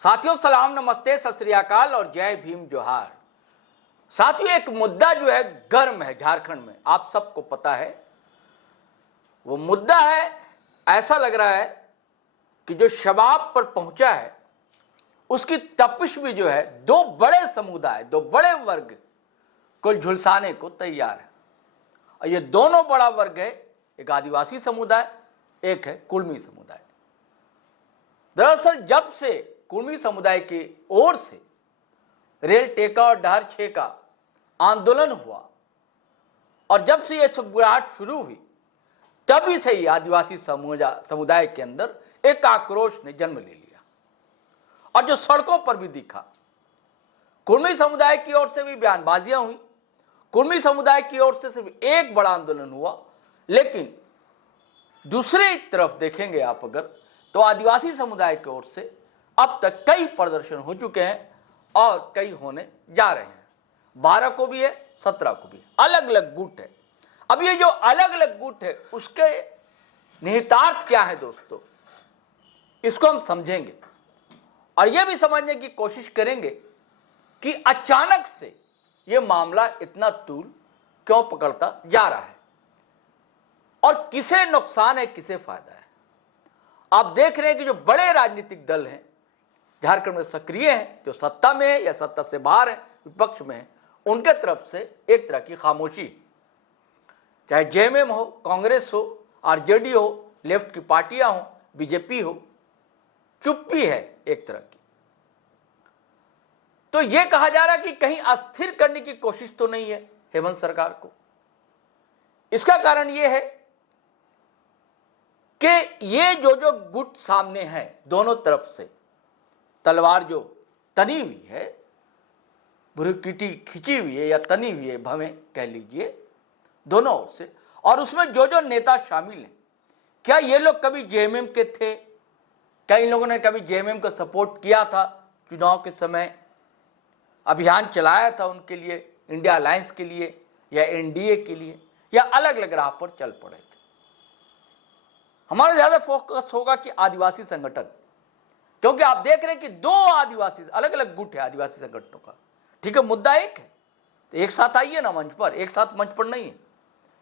साथियों सलाम, नमस्ते, सत श्री अकाल और जय भीम जोहार। साथियों, एक मुद्दा जो है गर्म है झारखंड में, आप सबको पता है। वो मुद्दा है, ऐसा लग रहा है कि जो शबाब पर पहुंचा है उसकी तपिश भी जो है दो बड़े समुदाय, दो बड़े वर्ग को झुलसाने को तैयार है। और ये दोनों बड़ा वर्ग है, एक आदिवासी समुदाय, एक है कुर्मी समुदाय। दरअसल जब से कुर्मी समुदाय की ओर से रेल टेका और डहर छेका आंदोलन हुआ और जब से ये सुगबुगाहट शुरू हुई, तभी से ही आदिवासी समुदाय के अंदर एक आक्रोश ने जन्म ले लिया और जो सड़कों पर भी दिखा। कुर्मी समुदाय की ओर से भी बयानबाजियां हुई, कुर्मी समुदाय की ओर से सिर्फ एक बड़ा आंदोलन हुआ, लेकिन दूसरी तरफ देखेंगे आप अगर, तो आदिवासी समुदाय की ओर से अब तक कई प्रदर्शन हो चुके हैं और कई होने जा रहे हैं। 12 को भी है, 17 को भी है, अलग अलग गुट है। अब ये जो अलग अलग गुट है उसके निहितार्थ क्या है दोस्तों, इसको हम समझेंगे और यह भी समझने की कोशिश करेंगे कि अचानक से ये मामला इतना तूल क्यों पकड़ता जा रहा है और किसे नुकसान है, किसे फायदा है। आप देख रहे हैं कि जो बड़े राजनीतिक दल हैं झारखंड में सक्रिय हैं, जो सत्ता में है या सत्ता से बाहर है, विपक्ष में है, उनके तरफ से एक तरह की खामोशी, चाहे जेएमएम हो, कांग्रेस हो, आरजेडी हो, लेफ्ट की पार्टियां हो, बीजेपी हो, चुप्पी है एक तरह की। तो यह कहा जा रहा है कि कहीं अस्थिर करने की कोशिश तो नहीं है हेमंत सरकार को। इसका कारण यह है कि ये जो गुट सामने है, दोनों तरफ से तलवार जो तनी हुई है, बुरकीटी खिंची हुई है या तनी हुई है, भवें कह लीजिए, दोनों ओर से, और उसमें जो नेता शामिल हैं, क्या ये लोग कभी जेएमएम के थे? क्या इन लोगों ने कभी जेएमएम को सपोर्ट किया था? चुनाव के समय अभियान चलाया था उनके लिए, इंडिया अलायंस के लिए या एनडीए के लिए, या अलग अलग राह पर चल पड़े थे? हमारा ज्यादा फोकस होगा कि आदिवासी संगठन, क्योंकि आप देख रहे हैं कि दो आदिवासी अलग अलग गुट है आदिवासी संगठनों का। ठीक है, मुद्दा एक है तो एक साथ आइए ना मंच पर, एक साथ मंच पर नहीं है।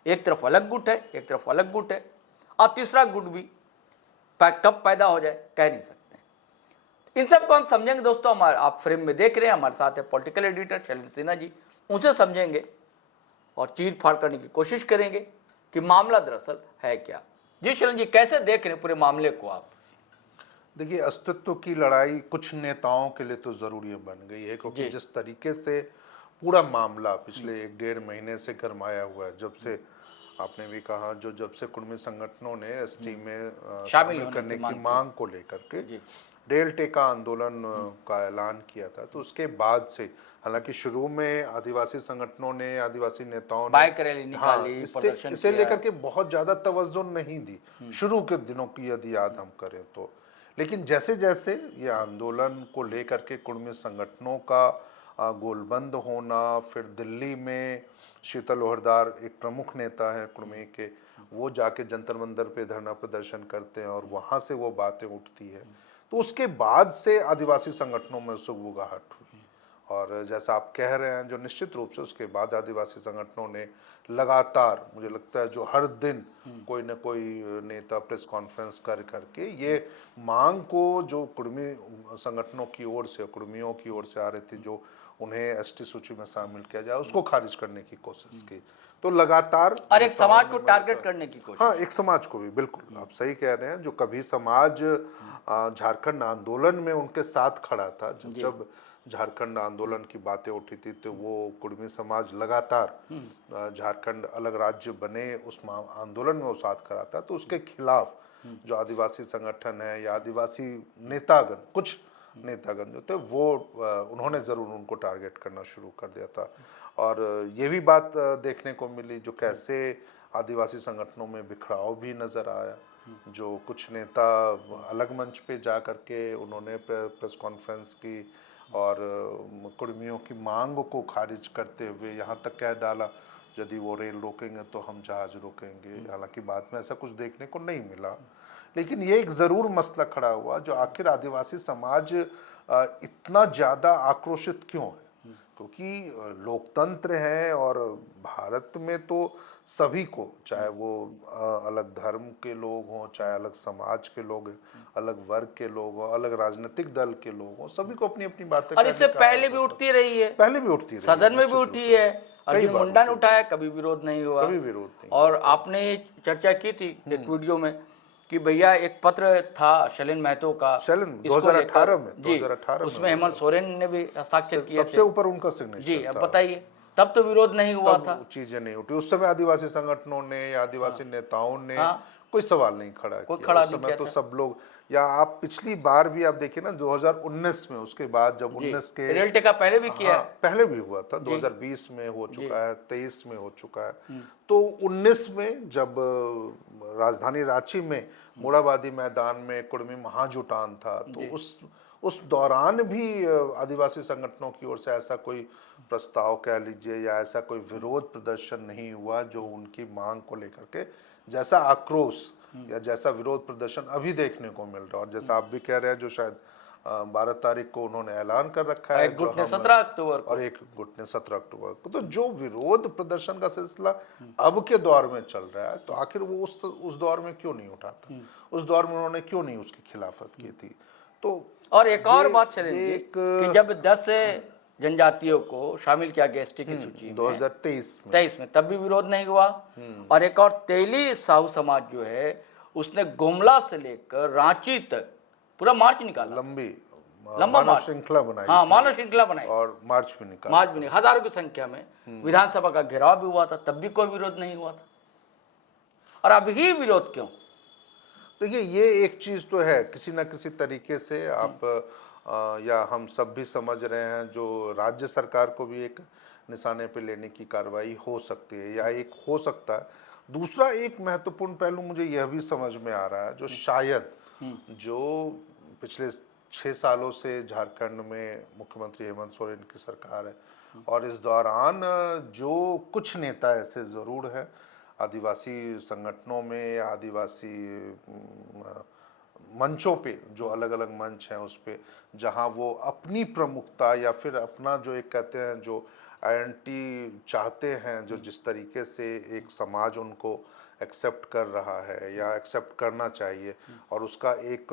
एक तरफ अलग गुट है, एक तरफ अलग गुट है, और तीसरा गुट भी कब पैदा हो जाए कह नहीं सकते। इन सबको हम समझेंगे दोस्तों। हमारे आप फ्रेम में देख रहे हैं, हमारे साथ है पॉलिटिकल एडिटर शैलेंद्र सिन्हा जी, उनसे समझेंगे और चीर फाड़ करने की कोशिश करेंगे कि मामला दरअसल है क्या। जी शैलेंद्र जी, कैसे देख रहे हैं पूरे मामले को आप? देखिए, अस्तित्व की लड़ाई कुछ नेताओं के लिए तो जरूरी बन गई है, क्योंकि जिस तरीके से पूरा मामला पिछले 1-1.5 महीने से गरमाया हुआ है, जब से आपने भी कहा, जब से कुर्मी संगठनों ने एसटी में शामिल करने की मांग को लेकर के रेल टेका आंदोलन का ऐलान किया था, तो उसके बाद से, हालांकि शुरू में आदिवासी संगठनों ने, आदिवासी नेताओं ने बाइक रैली निकाली, इसे लेकर के बहुत ज्यादा तवज्जो नहीं दी शुरू के दिनों की, यदि याद हम करें तो। लेकिन जैसे जैसे ये आंदोलन को लेकर के कुर्मी संगठनों का गोलबंद होना, फिर दिल्ली में शीतल लोहरदार एक प्रमुख नेता है कुर्मी के, वो जाके जंतर मंतर पे धरना प्रदर्शन करते हैं और वहाँ से वो बातें उठती है, तो उसके बाद से आदिवासी संगठनों में सुगबुगाहट हुई। और जैसा आप कह रहे हैं, जो निश्चित रूप से उसके बाद आदिवासी संगठनों ने लगातार, मुझे लगता है जो हर दिन कोई न कोई नेता प्रेस कॉन्फ्रेंस कर करके ये मांग को, जो कुर्मी संगठनों की ओर से, कुर्मियों की ओर से आ रही थी, जो उन्हें एसटी सूची में शामिल किया जाए, उसको खारिज करने की कोशिश की। तो लगातार, और एक समाज को टारगेट करने की कोशिश। हाँ, एक समाज को भी, बिल्कुल आप सही कह रहे हैं। जो कभी समाज झारखंड आंदोलन में उनके साथ खड़ा था, जब झारखंड आंदोलन की बातें उठी थी, तो वो कुर्मी समाज लगातार झारखंड अलग राज्य बने उस आंदोलन में वो साथ खड़ा था। तो उसके खिलाफ जो आदिवासी संगठन है या आदिवासी नेतागण, कुछ नेतागण जो थे, वो उन्होंने जरूर उनको टारगेट करना शुरू कर दिया था। और ये भी बात देखने को मिली, जो कैसे आदिवासी संगठनों में बिखराव भी नजर आया। जो कुछ नेता अलग मंच पे जा करके उन्होंने प्रेस कॉन्फ्रेंस की और कुर्मियों की मांग को खारिज करते हुए यहाँ तक कह डाला, यदि वो रेल रोकेंगे तो हम जहाज रोकेंगे। हालांकि बाद में ऐसा कुछ देखने को नहीं मिला, लेकिन ये एक ज़रूर मसला खड़ा हुआ, जो आखिर आदिवासी समाज इतना ज्यादा आक्रोशित क्यों है? क्योंकि लोकतंत्र है और भारत में तो सभी को, चाहे वो अलग धर्म के लोग हों, चाहे अलग समाज के लोग हैं, अलग वर्ग के लोग हों, अलग राजनीतिक दल के लोग हों, सभी को अपनी अपनी बातें और इससे पहले भी उठती रही है, पहले भी उठती रही, सदन में भी उठी है, अर्जुन मुंडा ने उठाया, कभी विरोध नहीं हुआ, कभी विरोध नहीं। और आपने ये चर्चा की थी एक वीडियो में कि भैया एक पत्र था शैलेंद्र महतो का, शैलेंद्र 2018 में, जी, उसमें हेमंत सोरेन ने भी हस्ताक्षर किए थे, सबसे ऊपर उनका सिग्नेचर जी। अब बताइए, तब तो विरोध नहीं हुआ था, चीजें नहीं उठी उस समय। आदिवासी संगठनों ने या आदिवासी नेताओं ने कोई सवाल नहीं खड़ा किया उस समय, तो सब लोग, या आप पिछली बार भी आप देखिए ना 2019 में, उसके बाद जब 19 के रियल्टी का पहले भी किया, पहले भी हुआ था, 2020 में हो चुका है, 23 में हो चुका है, तो 19 में जब राजधानी रांची में मोड़ाबादी मैदान में कुर्मी महाजुटान था, तो उस दौरान भी आदिवासी संगठनों की ओर से ऐसा कोई प्रस्ताव कह लीजिए या ऐसा कोई विरोध प्रदर्शन नहीं हुआ जो उनकी मांग को लेकर के, जैसा आक्रोश या जैसा विरोध प्रदर्शन अभी देखने को मिल रहा है। और जैसा आप भी कह रहे हैं, जो शायद 12 तारीख को उन्होंने ऐलान कर रखा है, एक गुट ने 17 अक्टूबर को, और एक गुट ने 17 अक्टूबर को, तो जो विरोध प्रदर्शन का सिलसिला अब के दौर में चल रहा है, तो आखिर वो उस दौर में क्यों नहीं उठाता, उस दौर में उन्होंने क्यों नहीं उसकी खिलाफत की थी? तो और एक और बात चलेगी कि जब 10 जनजातियों को शामिल किया गया एसटी की सूची में 2023 में, तब भी विरोध नहीं हुआ। और एक और तेली साहू समाज जो है, उसने गुमला से लेकर रांची तक पूरा मार्च निकाला, लंबा मार्च श्रृंखला बनाई, हाँ, मानव श्रृंखला बनाई, और मार्च भी निकाला, हजारों की संख्या में। विधानसभा का घेराव भी हुआ था, तब भी कोई विरोध नहीं हुआ था, और अभी विरोध क्यों? देखिए, ये एक चीज तो है, किसी ना किसी तरीके से आप या हम सब भी समझ रहे हैं, जो राज्य सरकार को भी एक निशाने पे लेने की कार्रवाई हो सकती है, या एक हो सकता है। दूसरा एक महत्वपूर्ण पहलू मुझे यह भी समझ में आ रहा है, जो शायद जो पिछले 6 सालों से झारखंड में मुख्यमंत्री हेमंत सोरेन की सरकार है, और इस दौरान जो कुछ नेता ऐसे जरूर हैं आदिवासी संगठनों में या आदिवासी मंचों पे, जो अलग अलग मंच हैं उस पे, जहां वो अपनी प्रमुखता या फिर अपना जो एक कहते हैं जो आइडेंटिटी चाहते हैं, जो जिस तरीके से एक समाज उनको एक्सेप्ट कर रहा है या एक्सेप्ट करना चाहिए, और उसका एक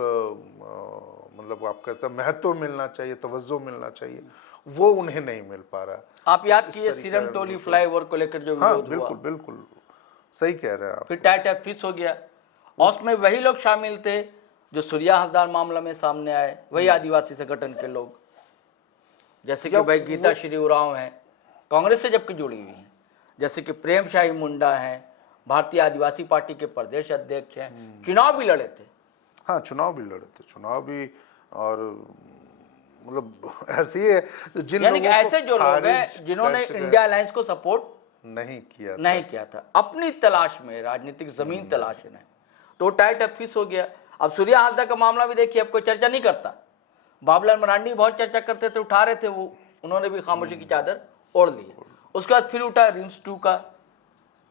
मतलब आप कहते हैं महत्व मिलना चाहिए, तवज्जो मिलना चाहिए, वो उन्हें नहीं मिल पा रहा है। आप याद कीजिए सीरम टोली फ्लाईओवर को लेकर जो विरोध हुआ, बिल्कुल सही कह रहे हैं आप। फिर टाइट फिस हो गया, और उसमें वही लोग शामिल थे जो सूर्या हंसदार मामला में सामने आए, वही आदिवासी संगठन के लोग, जैसे कि भाई गीता श्री उरांव हैं, कांग्रेस से जबकि जुड़ी हुई हैं, जैसे कि प्रेम शाही मुंडा हैं, भारतीय आदिवासी पार्टी के प्रदेश अध्यक्ष हैं, चुनाव भी लड़े थे। हाँ, चुनाव भी लड़े थे, चुनाव भी, और मतलब ऐसे ही है, यानी कि ऐसे जो लोग हैं जिन्होंने इंडिया अलायंस को सपोर्ट नहीं किया था, अपनी तलाश में, राजनीतिक जमीन तलाश में, तो टाइट फिस हो गया। अब सूर्या हांसदा का मामला भी देखिए, अब कोई चर्चा नहीं करता, बाबूलाल मरांडी बहुत चर्चा करते थे, उठा रहे थे, वो उन्होंने भी खामोशी की चादर ओढ़ ली। उसके बाद फिर उठा रिम्स 2 का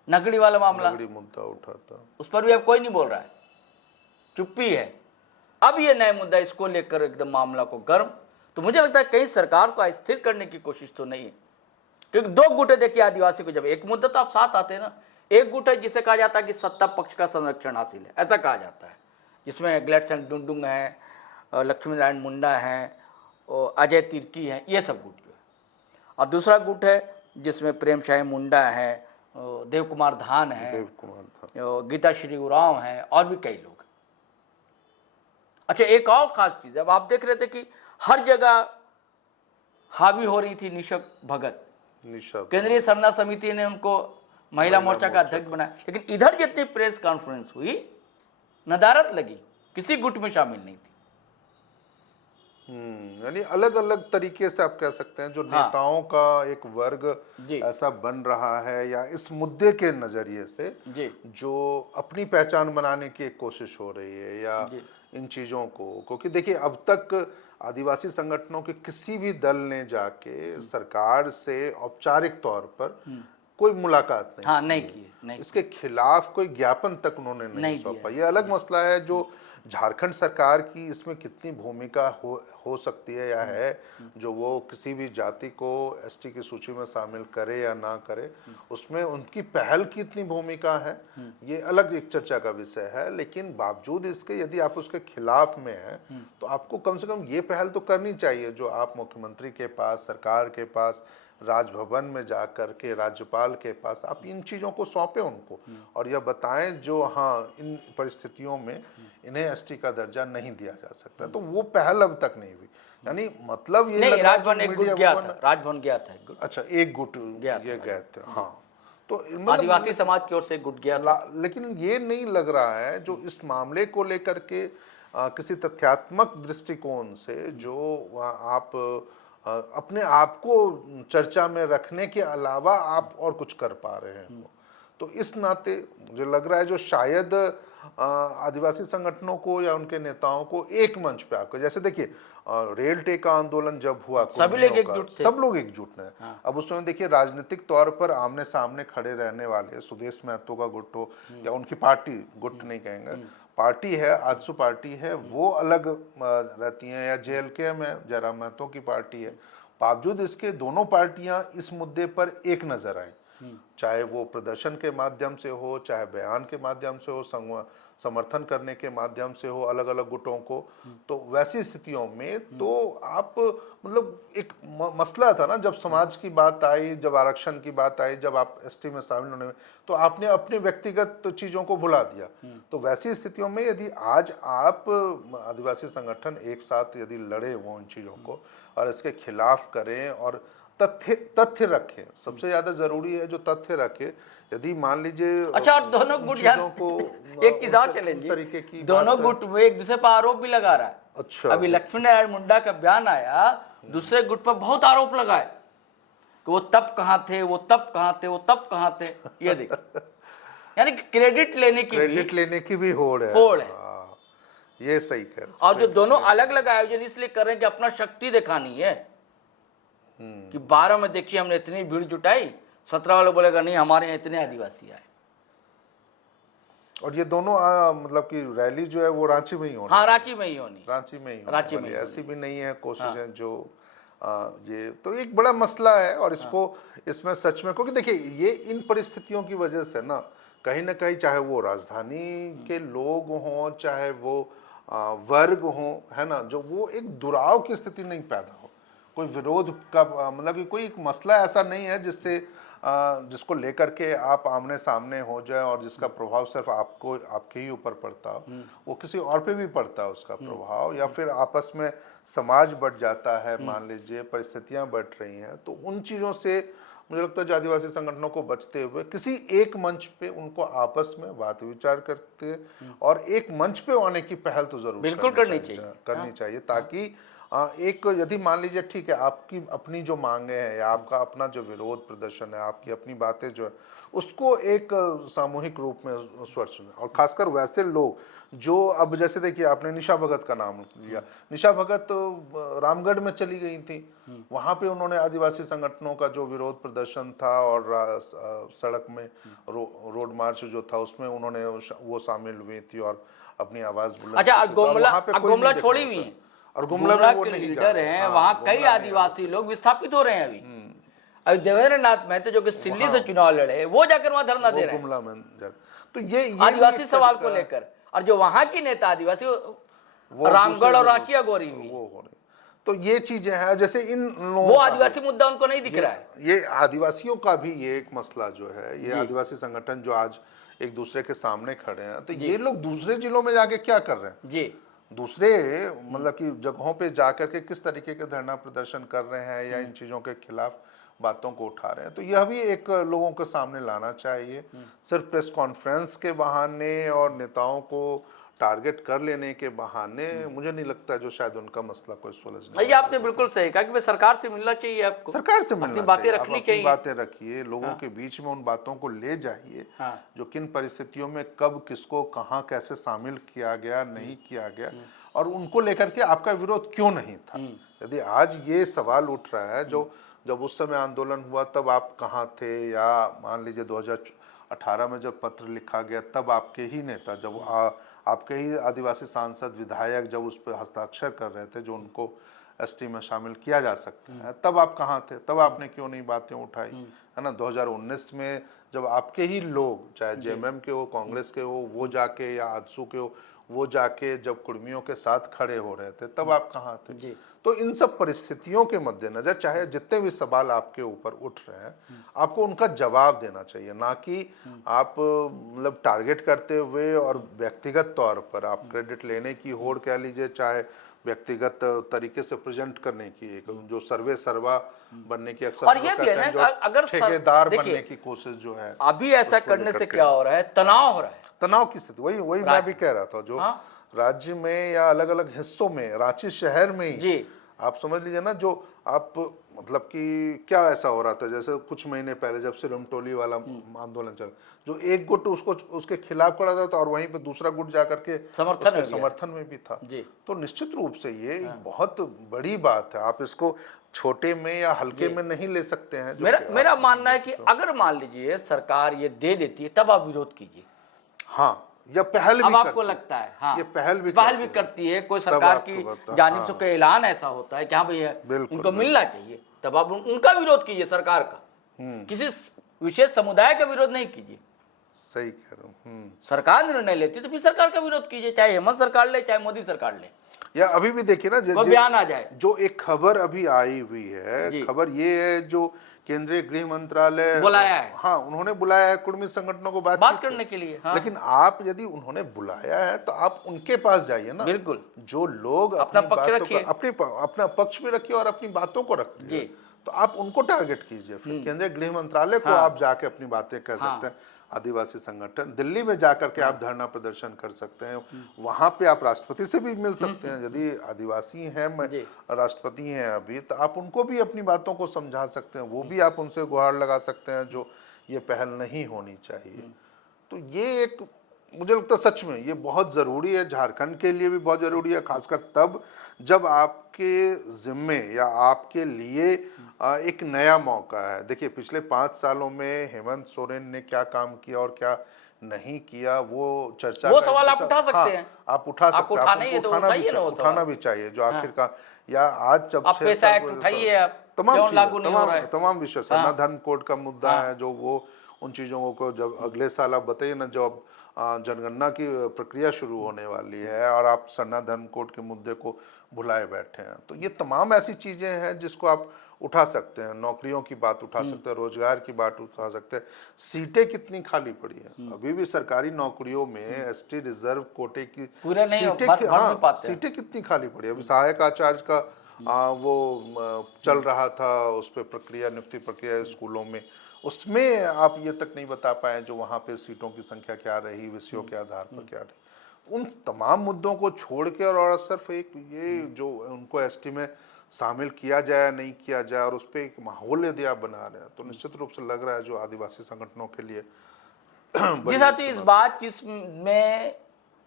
नगड़ी वाला मामला, मुद्दा उठा था, उस पर भी अब कोई नहीं बोल रहा है, चुप्पी है। अब ये नया मुद्दा, इसको लेकर एकदम मामला को गर्म, तो मुझे लगता है कहीं सरकार को अस्थिर करने की कोशिश तो नहीं है, क्योंकि 2 गुट है। देखिए, आदिवासी को जब एक मुद्दा, तो आप साथ आते हैं ना, एक गुट है जिसे कहा जाता है कि सत्ता पक्ष का संरक्षण हासिल है, ऐसा कहा जाता है, जिसमें ग्लैडसेन डुंडुंग हैं, लक्ष्मी नारायण मुंडा हैं, अजय तिर्की हैं, ये सब गुट जो है। और दूसरा गुट है जिसमें प्रेम शाही मुंडा हैं, देव कुमार धान हैं, गीता श्री उरांव हैं, और भी कई लोग। अच्छा, एक और खास चीज़, अब आप देख रहे थे कि हर जगह हावी हो रही थी निशा भगत, केंद्रीय सरना समिति ने उनको महिला मोर्चा का अध्यक्ष बनाया, लेकिन इधर जितनी प्रेस कॉन्फ्रेंस हुई, नदारत लगी, किसी गुट में शामिल नहीं थी। यानी अलग अलग तरीके से आप कह सकते हैं, जो नेताओं का एक वर्ग ऐसा बन रहा है, या इस मुद्दे के नजरिए से जो अपनी पहचान बनाने की एक कोशिश हो रही है, या इन चीजों को, क्योंकि देखिए अब तक आदिवासी संगठनों के किसी भी दल ने जाके सरकार से औपचारिक तौर पर कोई मुलाकात नहीं नहीं की, इसके खिलाफ कोई ज्ञापन तक उन्होंने नहीं सौंपा। ये अलग मसला है, जो झारखंड सरकार की इसमें कितनी भूमिका हो सकती है या है, जो वो किसी भी जाति को एसटी की सूची में शामिल करे या ना करे, उसमें उनकी पहल की इतनी भूमिका है, ये अलग एक चर्चा का विषय है। लेकिन बावजूद इसके यदि आप उसके खिलाफ में हैं तो आपको कम से कम ये पहल तो करनी चाहिए, जो आप मुख्यमंत्री के पास, सरकार के पास, राजभवन में जाकर के राज्यपाल के पास आप इन चीज़ों को सौंपें उनको, और यह बताएं जो हाँ इन परिस्थितियों में इन्हें एसटी का दर्जा नहीं दिया जा सकता। तो वो पहल अब तक नहीं हुई। यानी मतलब ये नहीं, लग रहा है राजभवन जो एक गुट मीडिया गया भवन- था, राजभवन गया था एक गुट। अच्छा, एक गुट गया ये था। गए थे, हाँ। तो मतलब आदिवासी समाज की ओर से एक गुट गया था। लेकिन ये नहीं लग रहा है जो इस मामले को लेकर के किसी तथ्यात्मक दृष्टिकोण से जो आप अपने आप को चर्चा में रखने के अलावा आप और कुछ कर पा रहे हैं। तो इस नाते मुझे लग रहा है जो शायद आदिवासी संगठनों को या उनके नेताओं को एक मंच पे आकर, जैसे देखिए रेल टेका आंदोलन जब हुआ, सभी लोग एकजुट थे, सब लोग एकजुट हैं। हाँ। अब उसमें देखिए राजनीतिक तौर पर आमने सामने खड़े रहने वाले सुदेश महतो का गुट हो या उनकी पार्टी, गुट नहीं कहेंगे, पार्टी है, आजसू पार्टी है, वो अलग रहती हैं, या जेएलके में जयराम महतो की पार्टी है। बावजूद इसके दोनों पार्टियां इस मुद्दे पर एक नजर आई, चाहे वो प्रदर्शन के माध्यम से हो, चाहे बयान के माध्यम से हो, समर्थन करने के माध्यम से हो अलग अलग गुटों को। तो वैसी स्थितियों में तो आप मतलब एक मसला था ना, जब समाज की बात आई, जब आरक्षण की बात आई, जब आप एसटी में शामिल होने में, तो आपने अपने व्यक्तिगत चीजों को भुला दिया। तो वैसी स्थितियों में यदि आज आप आदिवासी संगठन एक साथ यदि लड़े हो उन चीजों को और इसके खिलाफ करें और तथ्य रखें, सबसे ज्यादा जरूरी है जो तथ्य रखे। यदि मान लीजिए अच्छा, और दोनों गुट को एक चीज और चैलेंज, तरीके की दोनों गुट में एक दूसरे पर आरोप भी लगा रहा है। अच्छा, अभी लक्ष्मी नारायण मुंडा का बयान आया, दूसरे गुट पर बहुत आरोप लगाए कि वो तब कहाँ थे, वो तब कहाँ थे, वो तब कहाँ थे। ये देख, यानी क्रेडिट लेने की भी होड़ है। हाँ, ये सही कह रहे हैं। और जो दोनों अलग अलग आयोजन इसलिए कर रहे हैं कि अपना शक्ति दिखानी है कि 12 में देखिए हमने इतनी भीड़ जुटाई, 17 वाले बोलेगा नहीं हमारे यहाँ इतने आदिवासी आए। और ये दोनों मतलब कि रैली जो है वो रांची में ही होनी। हाँ, रांची में ही होनी, रांची में ही होनी। रांची में ऐसी भी नहीं है कोशिशें जो ये तो एक बड़ा मसला है। और इसको इसमें सच में, क्योंकि देखिए ये इन परिस्थितियों की वजह से ना कहीं चाहे वो राजधानी के लोग हों, चाहे वो वर्ग हों, है ना, जो वो एक दुराव की स्थिति नहीं पैदा हो, कोई विरोध का मतलब कि कोई एक मसला ऐसा नहीं है जिससे जिसको लेकर के आप आमने सामने हो जाए और जिसका प्रभाव सिर्फ आपको, आपके ही ऊपर पड़ता हो, वो किसी और पे भी पड़ता है उसका प्रभाव, या फिर आपस में समाज बढ़ जाता है, मान लीजिए परिस्थितियां बढ़ रही हैं। तो उन चीज़ों से मुझे लगता है जो आदिवासी संगठनों को बचते हुए किसी एक मंच पे उनको आपस में बात विचार करते और एक मंच पे आने की पहल तो जरूर बिल्कुल करनी चाहिए, ताकि एक यदि मान लीजिए ठीक है आपकी अपनी जो मांगे हैं या आपका अपना जो विरोध प्रदर्शन है, आपकी अपनी बातें जो है, उसको एक सामूहिक रूप में स्वर सुने। और खासकर वैसे लोग जो अब जैसे देखिए आपने निशा भगत का नाम लिया, निशा भगत रामगढ़ में चली गई थी, वहां पे उन्होंने आदिवासी संगठनों का जो विरोध प्रदर्शन था और सड़क में रोड मार्च जो था उसमें उन्होंने वो शामिल हुई थी और अपनी आवाज बुलंद। अच्छा, गोमला छोड़ी हुई है और गुमला के लीडर हैं, वहाँ कई आदिवासी लोग विस्थापित हो रहे हैं अभी देवेंद्र नाथ महतो जो कि सिल्ली से चुनाव लड़े, वो जाकर वहाँ धरना दे रहे हैं तो ये आदिवासी सवाल को लेकर। और जो वहाँ की नेता आदिवासी रामगढ़ और रांची गोरी हुई, तो ये चीजें हैं। जैसे इन लोगों वो आदिवासी मुद्दा उनको नहीं दिख रहा है। ये आदिवासियों का भी ये एक मसला जो है, ये आदिवासी संगठन जो आज एक दूसरे के सामने खड़े हैं, तो ये लोग दूसरे जिलों में जाके क्या कर रहे हैं जी, दूसरे मतलब कि जगहों पे जाकर के किस तरीके के धरना प्रदर्शन कर रहे हैं या इन चीजों के खिलाफ बातों को उठा रहे हैं। तो यह भी एक लोगों के सामने लाना चाहिए। सिर्फ प्रेस कॉन्फ्रेंस के बहाने और नेताओं को टारगेट कर लेने के बहाने मुझे नहीं लगता जो शायद उनका मसला कोई सुलझ नहीं। ये आपने बिल्कुल सही कहा कि सरकार से मिलना चाहिए, आपको सरकार से मिलना चाहिए, बातें रखनी चाहिए, बातें रखिए, लोगों के बीच में उन बातों को ले जाइए जो किन परिस्थितियों में कब किसको कहाँ कैसे शामिल किया गया, नहीं किया गया, और उनको लेकर के आपका विरोध क्यों नहीं था। यदि आज ये सवाल उठ रहा है जो जब उस समय आंदोलन हुआ तब आप कहाँ थे, या मान लीजिए 2018 में जब पत्र लिखा गया तब आपके ही नेता जब आपके ही आदिवासी सांसद विधायक जब उस पर हस्ताक्षर कर रहे थे जो उनको एसटी में शामिल किया जा सकता है, तब आप कहाँ थे? तब आपने क्यों नहीं बातें उठाई, है ना? 2019 में जब आपके ही लोग, चाहे जेएमएम के हो, कांग्रेस के हो, वो जाके, या आजसू के हो, वो जाके जब कुर्मियों के साथ खड़े हो रहे थे, तब आप कहाँ थे? जी। तो इन सब परिस्थितियों के मद्देनजर चाहे जितने भी सवाल आपके ऊपर उठ रहे हैं, आपको उनका जवाब देना चाहिए, ना कि आप मतलब टारगेट करते हुए और व्यक्तिगत तौर पर आप क्रेडिट लेने की होड़ कह लीजिए, चाहे व्यक्तिगत तरीके से प्रेजेंट करने की, एक जो सर्वे सर्वा बनने की अक्सर और लोग ये भी कहते है हैं, ना, जो अगर ठेकेदार देखिए, बनने की कोशिश जो है, अभी ऐसा उसको करने लेकर से के क्या हो रहा है, तनाव हो रहा है, तनाव की स्थिति, वही मैं भी कह रहा था, जो हाँ? राज्य में या अलग अलग हिस्सों में, रांची शहर में ही जी। आप समझ लीजिए ना, जो आप मतलब कि क्या ऐसा हो रहा था, जैसे कुछ महीने पहले जब से रमटोली वाला आंदोलन चल, जो एक गुट उसको उसके खिलाफ खड़ा था, और वहीं पे दूसरा गुट जाकर के समर्थन में भी था। जी। तो निश्चित रूप से ये एक बहुत बड़ी बात है, आप इसको छोटे में या हल्के में नहीं ले सकते हैं। मेरा मानना है कि अगर मान लीजिए सरकार ये दे देती है, तब आप विरोध कीजिए। हाँ, या पहल भी अब आपको लगता है, हाँ, ये पहल भी करती है, कोई सरकार की जानिब से कोई ऐलान ऐसा होता है कि हाँ भैया इनको मिलना चाहिए, तब आप उनका विरोध कीजिए, सरकार का, किसी विशेष समुदाय का विरोध नहीं कीजिए। सही कह रहा हूँ। सरकार निर्णय लेती तो फिर सरकार का विरोध कीजिए, चाहे हेमंत सरकार ले, चाहे मोदी सरकार ले, या अभी भी देखिए ना, वो बयान आ जाए। जो एक खबर अभी आई हुई है, खबर ये है, जो केंद्रीय गृह मंत्रालय बुलाया है, हाँ, उन्होंने बुलाया है कुर्मी संगठनों को बात करने के लिए, हाँ। लेकिन आप यदि उन्होंने बुलाया है तो आप उनके पास जाइए ना, बिल्कुल, जो लोग अपना पक्ष रखिए, अपना पक्ष भी रखिए और अपनी बातों को रखिए, तो आप उनको टारगेट कीजिए। फिर केंद्रीय गृह मंत्रालय को आप जाके अपनी बातें कह सकते हैं। आदिवासी संगठन दिल्ली में जाकर के आप धरना प्रदर्शन कर सकते हैं, वहां पे आप राष्ट्रपति से भी मिल सकते हैं, यदि आदिवासी हैं, राष्ट्रपति हैं अभी, तो आप उनको भी अपनी बातों को समझा सकते हैं, वो भी आप उनसे गुहार लगा सकते हैं जो ये पहल नहीं होनी चाहिए। तो ये एक, मुझे लगता है सच में ये बहुत जरूरी है, झारखंड के लिए भी बहुत जरूरी है, खासकर तब जब आपके जिम्मे या आपके लिए एक नया मौका है। देखिए पिछले 5 सालों में हेमंत सोरेन ने क्या काम किया और क्या नहीं किया, वो चर्चा, वो सवाल आप उठा सकते हैं, आप उठा सकते हैं, उठाना भी चाहिए, जो आखिरकार, या आज जब तमाम विषय, सरना धर्म कोड का मुद्दा है, जो वो उन चीजों को जब अगले साल आप बताइए ना, जब जनगणना की प्रक्रिया शुरू होने वाली है और आप सरना धर्म कोड के मुद्दे को भुलाए बैठे हैं, तो ये तमाम ऐसी चीजें हैं जिसको आप उठा सकते हैं। नौकरियों की बात उठा सकते हैं, रोजगार की बात उठा सकते हैं, सीटें कितनी खाली पड़ी हैं, अभी भी सरकारी नौकरियों में एसटी रिजर्व कोटे की सीटें कितनी खाली पड़ी है। अभी सहायक आचार्य का वो चल रहा था, उस पर प्रक्रिया, नियुक्ति प्रक्रिया स्कूलों में, उसमें आप ये तक नहीं बता पाए जो वहाँ पे सीटों की संख्या क्या रही, विषयों के आधार पर क्या रही। उन तमाम मुद्दों को छोड़ के और सिर्फ एक ये जो उनको एसटी में शामिल किया जाए नहीं किया जाए, और उस पर एक माहौल यदि आप बना रहे हैं, तो निश्चित रूप से लग रहा है जो आदिवासी संगठनों के लिए जी साथी, इस बात जिसमें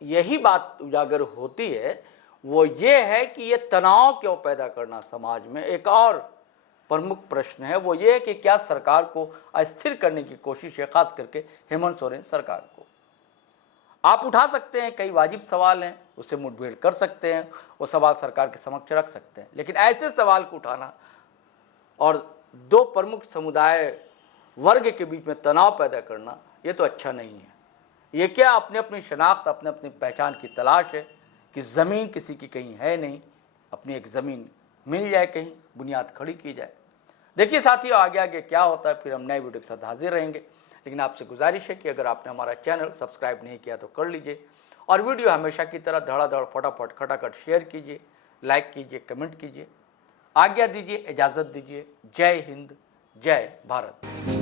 यही बात उजागर होती है वो ये है कि ये तनाव क्यों पैदा करना समाज में। एक और प्रमुख प्रश्न है वो ये है कि क्या सरकार को अस्थिर करने की कोशिश है, खास करके हेमंत सोरेन सरकार को। आप उठा सकते हैं, कई वाजिब सवाल हैं, उससे मुठभेड़ कर सकते हैं, वो सवाल सरकार के समक्ष रख सकते हैं, लेकिन ऐसे सवाल को उठाना और दो प्रमुख समुदाय वर्ग के बीच में तनाव पैदा करना, ये तो अच्छा नहीं है। ये क्या अपने अपनी शनाख्त, अपने अपनी पहचान की तलाश है कि ज़मीन किसी की कहीं है नहीं, अपनी एक ज़मीन मिल जाए, कहीं बुनियाद खड़ी की जाए। देखिए साथियों, आगे आगे क्या होता है, फिर हम नए वीडियो के साथ हाजिर रहेंगे। लेकिन आपसे गुजारिश है कि अगर आपने हमारा चैनल सब्सक्राइब नहीं किया तो कर लीजिए, और वीडियो हमेशा की तरह धड़ाधड़ फटाफट खटाखट शेयर कीजिए, लाइक कीजिए, कमेंट कीजिए। आज्ञा दीजिए, इजाज़त दीजिए। जय हिंद, जय भारत।